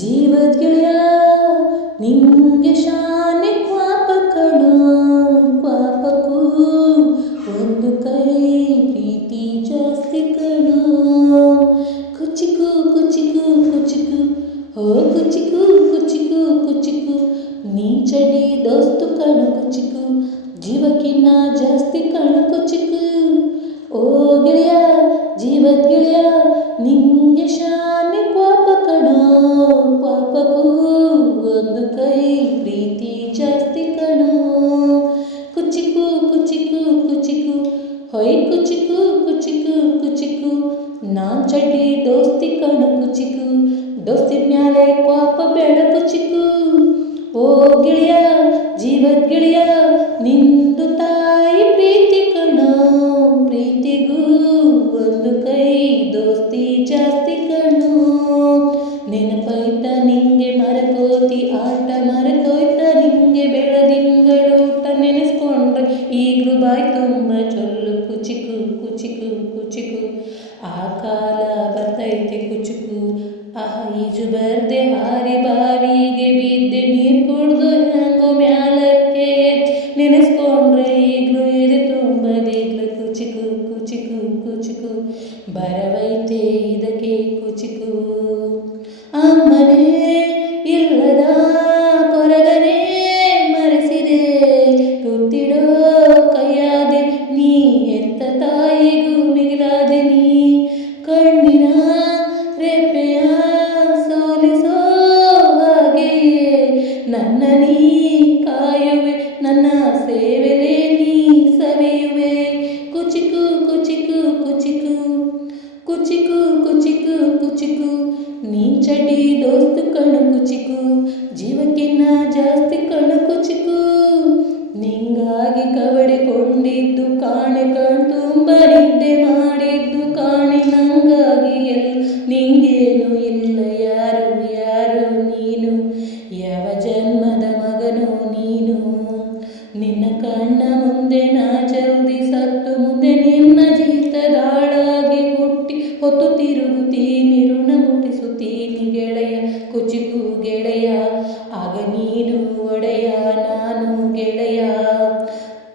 ಜೀವದ ಗೆಳೆಯ ನಿಂಗೆ ಶಾನೆ ಕ್ವಾಪ ಕಣೋ, ಕ್ವಾಪಕ್ಕೂ ಒಂದು ಕೈ ಪ್ರೀತಿ ಜಾಸ್ತಿ ಕಣೋ. ಕುಚಿಕು ಕುಚಿಕು ಕುಚಿಕು ಹೋ ಕುಚಿಕು ಕುಚಿಕು ಕುಚಿಕು, ನೀ ಚಡಿ ದೋಸ್ತು ಕಣೋ ಕುಚಿಕು, ಜೀವಕ್ಕಿನ್ನ ಜಾಸ್ತಿ ಕಣೋ ಕುಚಿಕು. ಓ ಗೆಳೆಯ ಜೀವದ ಗೆಳೆಯ ನಿಂಗೆ ಶಾನೆ ಕ್ವಾಪ ಕಣೋ, ಕ್ವಾಪಕ್ಕೂ ಒಂದು ಕೈ ಪ್ರೀತಿ ಜಾಸ್ತಿ ಕಣೋ. ಕುಚಿಕು ಕುಚಿಕು ಕುಚಿಕು ಹೊಯ್ ಕುಚಿಕು ಕುಚಿಕು ಕುಚಿಕು, ನಾನ್ ಚಡ್ಡಿ ದೋಸ್ತಿ ಕಣೋ ಕುಚಿಕು, ದೋಸ್ತಿ ಮ್ಯಾಲೆ ಕ್ವಾಪ ಬೇಡ ಕುಚಿಕು. ಓ ಗೆಳೆಯ ಜೀವದ ಗೆಳೆಯ ನಿಂದು ತಾಯಿ ಪ್ರೀತಿ ಕಣೋ, ಪ್ರೀತಿಗೂ ಒಂದು ಕೈ ದೋಸ್ತಿ ಜಾಸ್ತಿ ಕಣೋ. ನೆನಪೈತ ನಿಂಗೆ ಮರಕೋತಿ ಆಟ, ಮರಕೋಯ್ತ ನಿಂಗೆ ಬೆಳದಿಂಗಳೂಟ, ನೆನೆಸ್ಕೊಂಡ್ರೆ ಈಗಲೂ ಬಾಯ್ ತುಂಬ ಚೊಲ್ಲು ಕುಚಿಕು ಕುಚಿಕು ಕುಚಿಕು. ಆ ಕಾಲ ಬರ್ತೈತೆ ಕುಚಿಕು, ಈಜು ಬರ್ದೆ ಹಾರಿ ಬಾವಿಗೆ ಬಿದ್ದೆ, ನೀರು ಕುಡ್ದು ಹ್ಯಾಂಗೋ ಮ್ಯಾಲಕ್ಕೆ ಎದ್ದು, ನೆನೆಸ್ಕೊಂಡ್ರೆ ಈಗಲೂ ಎದೆ ತುಂಬದಿಗ್ಲು ಕುಚಿಕು ಕುಚಿಕು ಕುಚಿಕು. ಬರವೈತೆ ಇದಕ್ಕೆ ಕುಚಿಕು, ಅಮ್ಮನೇ ಇಲ್ಲದ ಕೊರಗನೇ ಮರೆಸಿದೆ, ತುತ್ತಿಡೋ ಕೈಯಾದೆ ನೀ ಎತ್ತ ತಾಯಿಗೂ ಮಿಗಿಲಾದೆ ನೀ. ಕಣ್ಣಿನ ರೆಪ್ಪೆಯ ಸೋಲಿಸೋ ಹಾಗೆಯೇ ನನ್ನ ನೀ ಕಾಯುವೆ, ನನ್ನ ಸೇವೆಲೆ ನೀ ಸವಿಯುವೆ. ಕುಚಿಕು ಕುಚಿಕು ಕುಚಿಕು ಕುಚಿಕು ಕುಚಿಕು ಕುಚಿಕು, ನೀ ಚಡ್ಡಿ ದೋಸ್ತು ಕಣೋ ಕುಚಿಕು, ಜೀವಕ್ಕಿನ್ನ ಜಾಸ್ತಿ ಕಣೋ ಕುಚಿಕು. ನಿಂಗಾಗಿ ಕವಡಿಕೊಂಡಿದ್ದು ಕಾಣೆ, ಕಣ್ ತುಂಬ ನಿದ್ದೆ ಮಾಡಿದ್ದು ಕಾಣೆ, ನಂಗಾಗಿ ನಿಂಗೇನು ಇಲ್ಲ ಯಾರು ಯಾರು ನೀನು, ಯಾವ ಜನ್ಮದ ಮಗನು ನೀನು. ನಿನ್ನ ಕಣ್ಣ ಮುಂದೆ ನಾ ಜಲ್ದಿ ಸತ್ತು, ಮುಂದೆ ನಿನ್ನ ಜೀತದಾಳಾಗಿ ಹುಟ್ಟಿ ಹೊತ್ತು ತಿರುಗುತ್ತೀನಿ, ಋಣ ಮುಟ್ಟಿಸುತ್ತೀನಿ ಗೆಳೆಯ ಕುಚಿಕು ಗೆಳೆಯ. ಆಗ ನೀನು ಒಡೆಯ ನಾನು ಗೆಳೆಯ,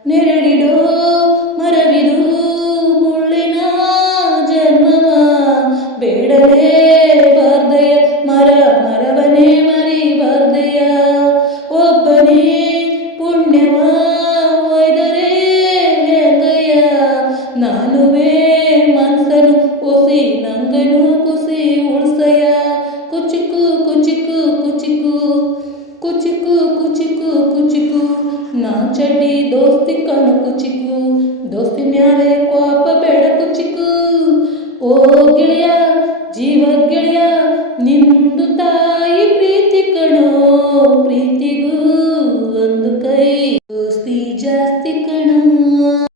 ನೆರಳಿಡೋ ಮರವಿದು ಮುಳ್ಳಿನ ಜನ್ಮವ, ಬೇಡಲೇ ಬಾರ್ದೆಯ ಮರ ಮರವನೇ ಮರಿಬಾರ್ದೆಯ. ಒಬ್ಬನೇ ಪುಣ್ಯವ ಒಯ್ದರೆ ಹೆಂಗಯ್ಯ, ನಾನುವೇ ಮನ್ಸನು ಒಸಿ ನಂಗನು ಕುಸಿ ಉಳ್ಸಯ್ಯ. ಕುಚಿಕು ಕುಚಿಕು ಕುಚಿಕು ಕುಚಿಕು ಕುಚಿಕು ಕುಚಿಕು, ನಾನ್ ಚಡ್ಡಿ ದೋಸ್ತಿ ಕಣೋ ಕುಚಿಕು, ದೋಸ್ತಿ ಮ್ಯಾಲೆ ಕ್ವಾಪ ಬೇಡ ಕುಚಿಕು. ಓ ಗೆಳೆಯ ಜೀವದ ಗೆಳೆಯ ನಿಂದು ತಾಯಿ ಪ್ರೀತಿ ಕಣೋ, ಪ್ರೀತಿಗೂ